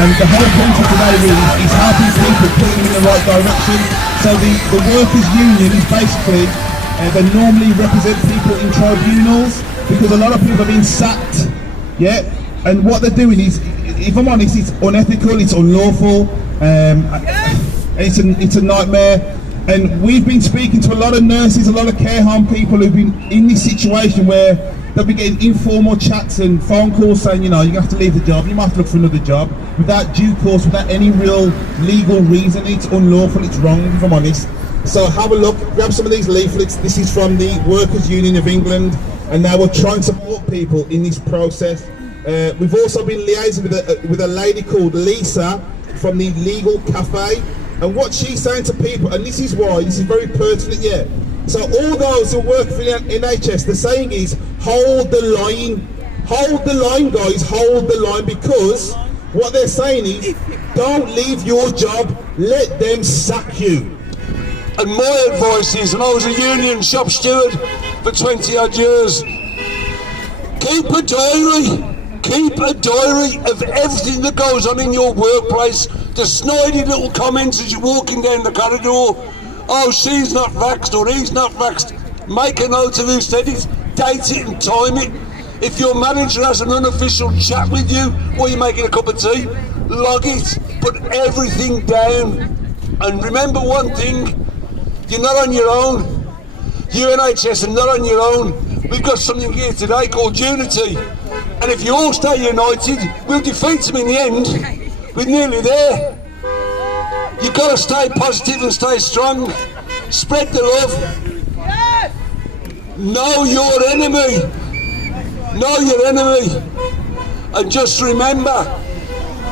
And the whole point of today really is helping people, putting them in the right direction. So the workers' union is basically, they normally represent people in tribunals, because a lot of people have been sacked, yeah? And what they're doing is, if I'm honest, it's unethical, it's unlawful, it's a nightmare. And we've been speaking to a lot of nurses, a lot of care home people who've been in this situation where they'll be getting informal chats and phone calls saying, you know, you have to leave the job, you might have to look for another job, without due course, without any real legal reason. It's unlawful, it's wrong, if I'm honest. So have a look, grab some of these leaflets. This is from the Workers' Union of England, and now we're trying to support people in this process. We've also been liaising with a lady called Lisa from the Legal Cafe, and what she's saying to people, and this is why, this is very pertinent, yeah. So all those who work for the NHS, the saying is, hold the line. Hold the line, guys, hold the line, because what they're saying is, don't leave your job, let them sack you. And my advice is, and I was a union shop steward for 20 odd years, keep a diary. Keep a diary of everything that goes on in your workplace. The snidey little comments as you're walking down the corridor. Oh, she's not vaxxed or he's not vaxxed. Make a note of who said it, date it and time it. If your manager has an unofficial chat with you while you're making a cup of tea, log it, put everything down. And remember one thing, you're not on your own. You NHS are not on your own. We've got something here today called unity. And if you all stay united, we'll defeat them in the end. We're nearly there. You've got to stay positive and stay strong. Spread the love. Yes. Know your enemy. Know your enemy. And just remember,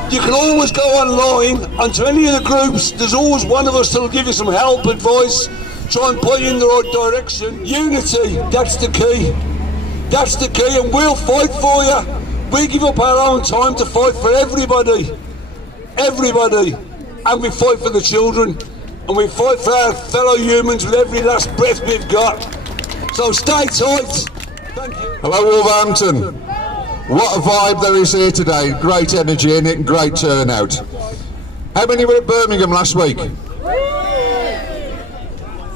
you can always go online onto any of the groups. There's always one of us that'll give you some help, advice, try and point you in the right direction. Unity, that's the key. That's the key, and we'll fight for you. We give up our own time to fight for everybody. Everybody. And we fight for the children. And we fight for our fellow humans with every last breath we've got. So stay tight. Thank you. Hello, Wolverhampton. What a vibe there is here today. Great energy in it and great turnout. How many were at Birmingham last week?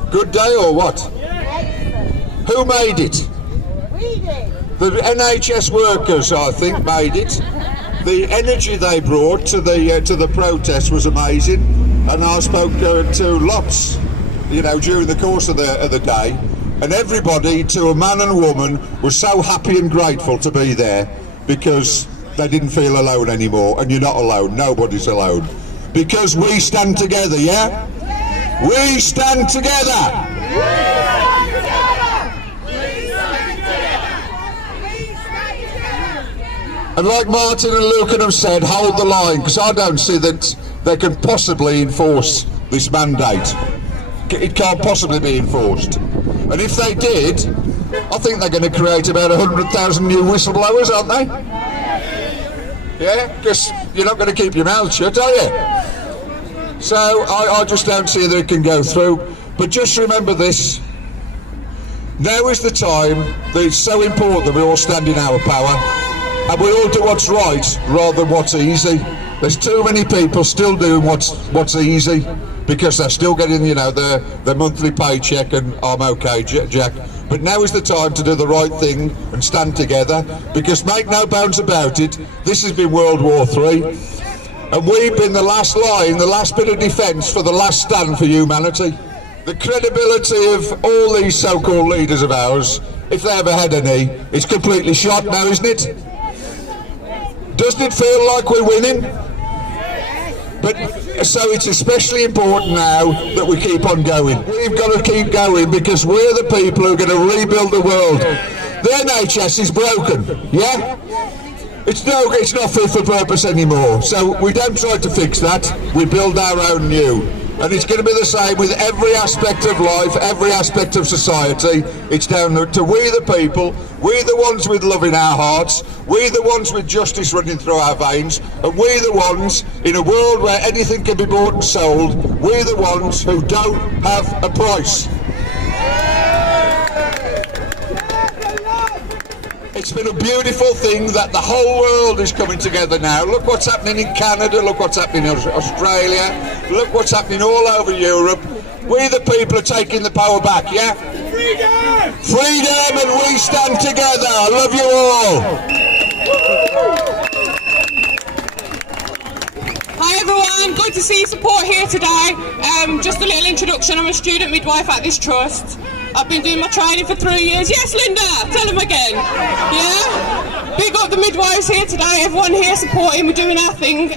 Good day or what? Who made it? The NHS workers, I think, made it. The energy they brought to the protest was amazing, and I spoke to lots, you know, during the course of the day, and everybody, to a man and a woman, was so happy and grateful to be there because they didn't feel alone anymore. And you're not alone. Nobody's alone, because we stand together. Yeah, we stand together. And like Martin and Lucan have said, hold the line, because I don't see that they can possibly enforce this mandate. It can't possibly be enforced. And if they did, I think they're going to create about 100,000 new whistleblowers, aren't they? Yeah, because you're not going to keep your mouth shut, are you? So I just don't see that it can go through. But just remember this. Now is the time that it's so important that we all stand in our power. And we all do what's right rather than what's easy. There's too many people still doing what's easy because they're still getting, you know, their monthly paycheck, and I'm okay, Jack. But now is the time to do the right thing and stand together, because make no bones about it, this has been World War III, and we've been the last line, the last bit of defence for the last stand for humanity. The credibility of all these so-called leaders of ours, if they ever had any, it's completely shot now, isn't it? Doesn't it feel like we're winning? But so it's especially important now that we keep on going. We've got to keep going, because we're the people who are going to rebuild the world. The NHS is broken, yeah? It's not fit for purpose anymore. So we don't try to fix that, we build our own new. And it's going to be the same with every aspect of life, every aspect of society. It's down to we the people, we the ones with love in our hearts, we the ones with justice running through our veins, and we the ones, in a world where anything can be bought and sold, we the ones who don't have a price. It's been a beautiful thing that the whole world is coming together now. Look what's happening in Canada, look what's happening in Australia, look what's happening all over Europe. We the people are taking the power back, yeah? Freedom! Freedom, and we stand together. I love you all. Hi everyone, good to see your support here today. Just a little introduction, I'm a student midwife at this trust. I've been doing my training for 3 years. Yes, Linda, tell them again. Yeah? Big up the midwives here today, everyone here supporting, we're doing our thing.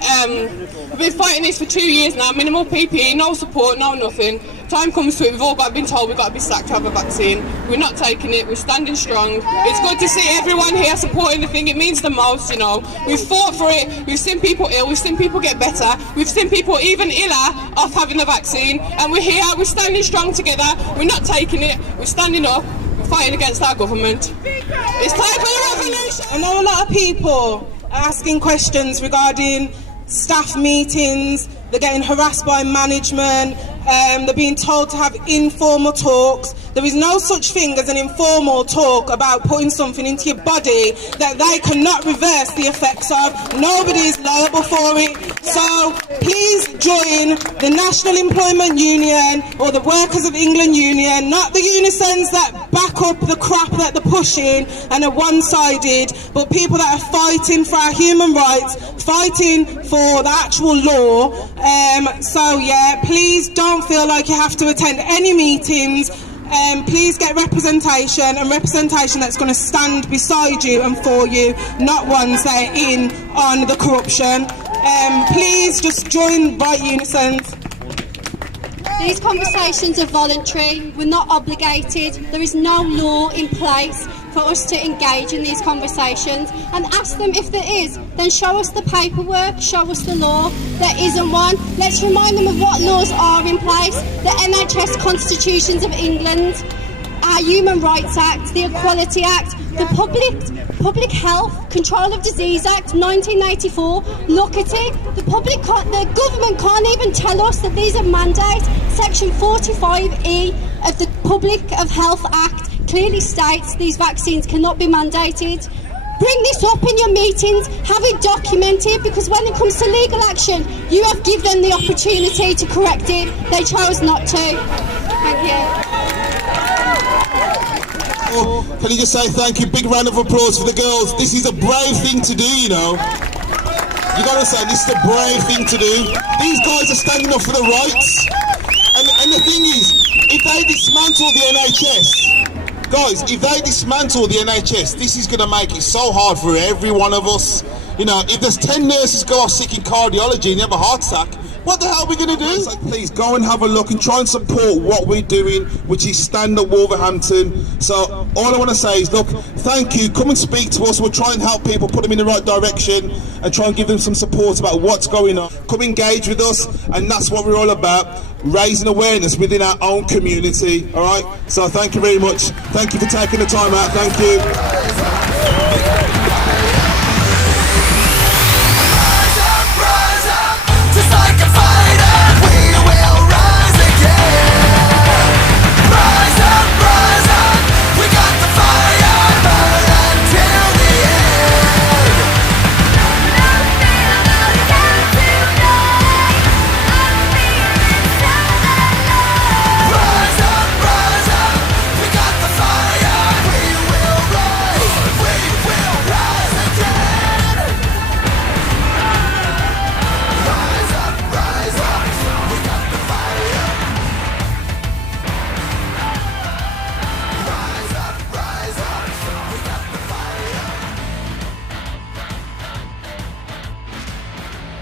We've been fighting this for 2 years now, minimal PPE, no support, no nothing. Time comes to it, we've all been told we've got to be sacked to have a vaccine. We're not taking it, we're standing strong. It's good to see everyone here supporting the thing, it means the most, you know. We've fought for it, we've seen people ill, we've seen people get better, we've seen people even iller off having the vaccine, and we're here, we're standing strong together, we're not taking it, we're standing up, we're fighting against our government. It's time for the revolution! I know a lot of people are asking questions regarding staff meetings, they're getting harassed by management, they're being told to have informal talks. There is no such thing as an informal talk about putting something into your body that they cannot reverse the effects of. Nobody is liable for it. So please join the National Employment Union or the Workers of England Union, not the unisons that back up the crap that they're pushing and are one-sided, but people that are fighting for our human rights, fighting for the actual law. So yeah, please don't feel like you have to attend any meetings. Please get representation, and representation that's going to stand beside you and for you, not ones that are in on the corruption. Please just join Right Unisons. These conversations are voluntary, we're not obligated, there is no law in place for us to engage in these conversations, and ask them if there is, then show us the paperwork, show us the law. There isn't one. Let's remind them of what laws are in place, the NHS Constitutions of England, our Human Rights Act, the Equality Act, the Public Health Control of Disease Act 1984. Look at it. The government can't even tell us that these are mandates. Section 45E of the Public of Health Act clearly states these vaccines cannot be mandated. Bring this up in your meetings, have it documented, because when it comes to legal action, you have given them the opportunity to correct it. They chose not to. Thank you. Can you just say thank you? Big round of applause for the girls. This is a brave thing to do, you know. You gotta say, this is a brave thing to do. These guys are standing up for the rights. And the thing is, if they dismantle the NHS, guys, if they dismantle the NHS, this is gonna make it so hard for every one of us. You know, if there's 10 nurses go off sick in cardiology and they have a heart attack, what the hell are we going to do? It's like, please go and have a look and try and support what we're doing, which is Stand Up Wolverhampton. So all I want to say is, look, thank you, come and speak to us. We'll try and help people, put them in the right direction and try and give them some support about what's going on. Come engage with us, and that's what we're all about, raising awareness within our own community, all right? So thank you very much. Thank you for taking the time out. Thank you. Just like a fighter, we will